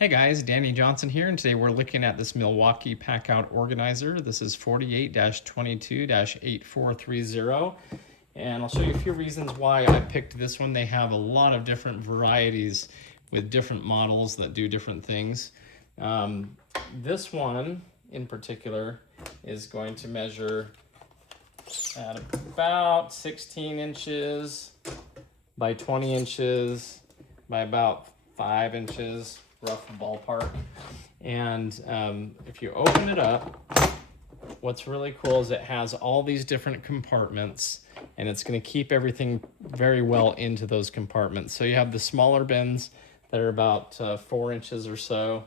Hey guys, Danny Johnson here, and today we're looking at this Milwaukee Packout organizer. This is 48-22-8430, and I'll show you a few reasons why I picked this one. They have a lot of different varieties with different models that do different things. This one in particular is going to measure at about 16 inches by 20 inches by about 5 inches. Rough ballpark. And if you open it up, what's really cool is it has all these different compartments, and it's going to keep everything very well into those compartments. So you have the smaller bins that are about 4 inches or so.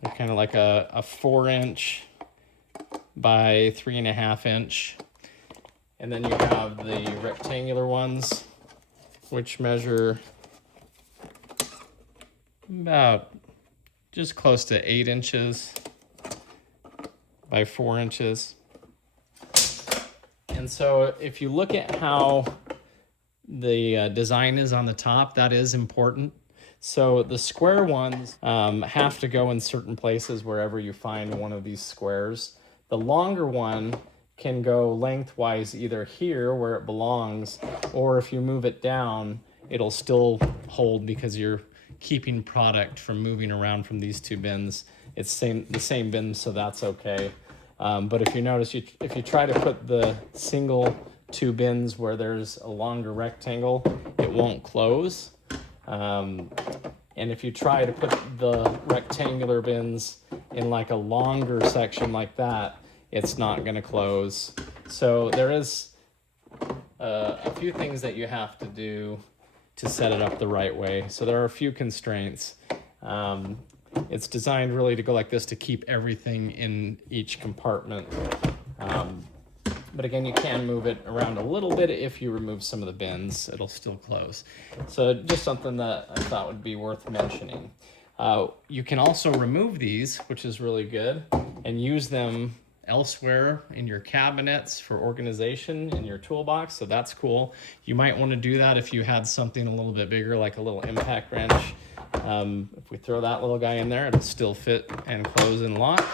They're kind of like a 4-inch by 3.5 inch. And then you have the rectangular ones, which measure about just close to 8 inches by 4 inches. And so if you look at how the design is on the top, that is important. So the square ones have to go in certain places wherever you find one of these squares. The longer one can go lengthwise either here where it belongs, or if you move it down, it'll still hold because you're keeping product from moving around from these two bins. It's the same bin, so that's okay. But if you notice, if you try to put the single two bins where there's a longer rectangle, it won't close. And if you try to put the rectangular bins in like a longer section like that, it's not going to close. So there is a few things that you have to do to set it up the right way. So there are a few constraints. It's designed really to go like this to keep everything in each compartment. But again, you can move it around a little bit. If you remove some of the bins, it'll still close. So just something that I thought would be worth mentioning. You can also remove these, which is really good, and use them elsewhere in your cabinets for organization in your toolbox. So that's cool. You might want to do that if you had something a little bit bigger, like a little impact wrench. If we throw that little guy in there, it'll still fit and close and lock.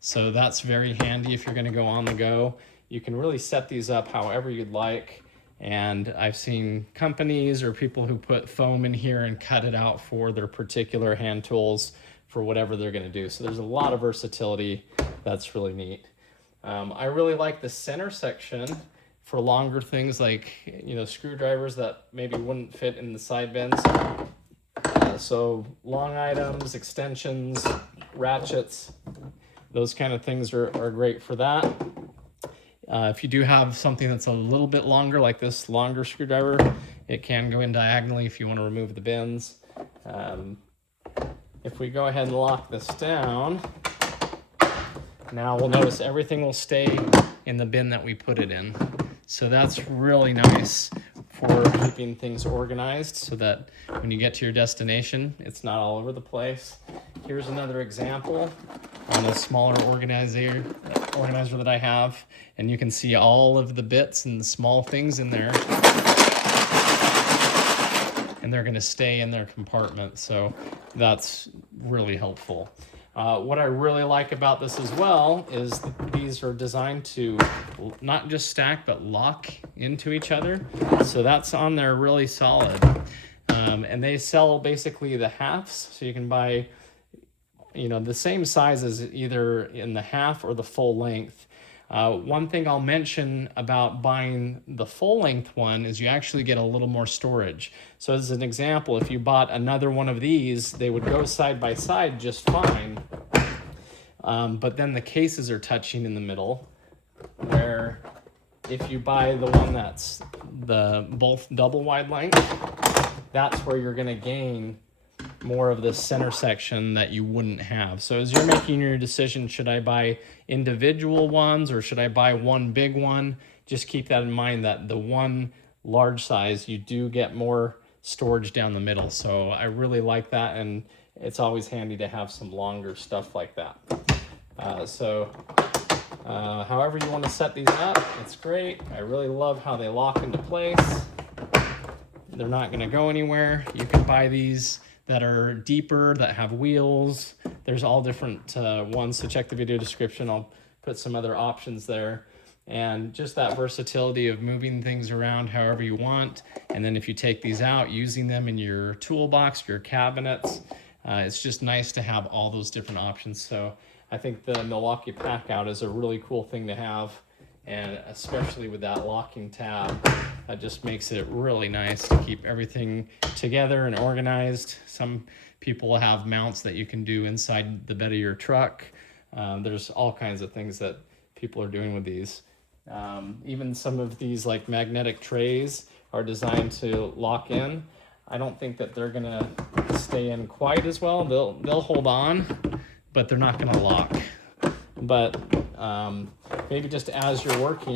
So that's very handy if you're going to go on the go. You can really set these up however you'd like. And I've seen companies or people who put foam in here and cut it out for their particular hand tools for whatever they're going to do. So there's a lot of versatility. That's really neat. I really like the center section for longer things like, screwdrivers that maybe wouldn't fit in the side bins. So long items, extensions, ratchets, those kind of things are great for that. If you do have something that's a little bit longer, like this longer screwdriver, it can go in diagonally if you want to remove the bins. If we go ahead and lock this down, now we'll notice everything will stay in the bin that we put it in. So that's really nice for keeping things organized so that when you get to your destination, it's not all over the place. Here's another example on a smaller organizer that I have, and you can see all of the bits and the small things in there, and they're going to stay in their compartment. So that's really helpful. What I really like about this as well is these are designed to not just stack, but lock into each other. So that's on there really solid. And they sell basically the halves. So you can buy, the same sizes either in the half or the full length. One thing I'll mention about buying the full length one is you actually get a little more storage. So as an example, if you bought another one of these, they would go side by side just fine. But then the cases are touching in the middle, where if you buy the one that's both double wide length, that's where you're going to gain more of the center section that you wouldn't have. So as you're making your decision, should I buy individual ones or should I buy one big one? Just keep that in mind that the one large size, you do get more storage down the middle. So I really like that, and it's always handy to have some longer stuff like that. However you want to set these up, it's great. I really love how they lock into place. they're not going to go anywhere. You can buy these that are deeper, that have wheels. There's all different ones, so check the video description. I'll put some other options there. And just that versatility of moving things around however you want. And then if you take these out, using them in your toolbox, your cabinets, it's just nice to have all those different options. So I think the Milwaukee Packout is a really cool thing to have. And especially with that locking tab, that just makes it really nice to keep everything together and organized. Some people have mounts that you can do inside the bed of your truck. There's all kinds of things that people are doing with these. Even some of these like magnetic trays are designed to lock in. I don't think that they're gonna stay in quite as well. They'll hold on, but they're not gonna lock. But maybe just as you're working,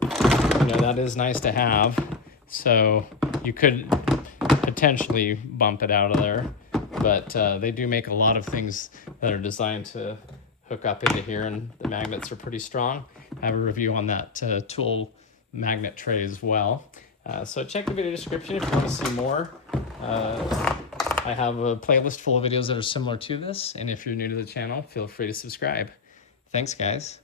that is nice to have. So you could potentially bump it out of there, but they do make a lot of things that are designed to hook up into here, and the magnets are pretty strong. I have a review on that tool magnet tray as well. So check the video description if you want to see more. I have a playlist full of videos that are similar to this, and if you're new to the channel, feel free to subscribe. Thanks, guys.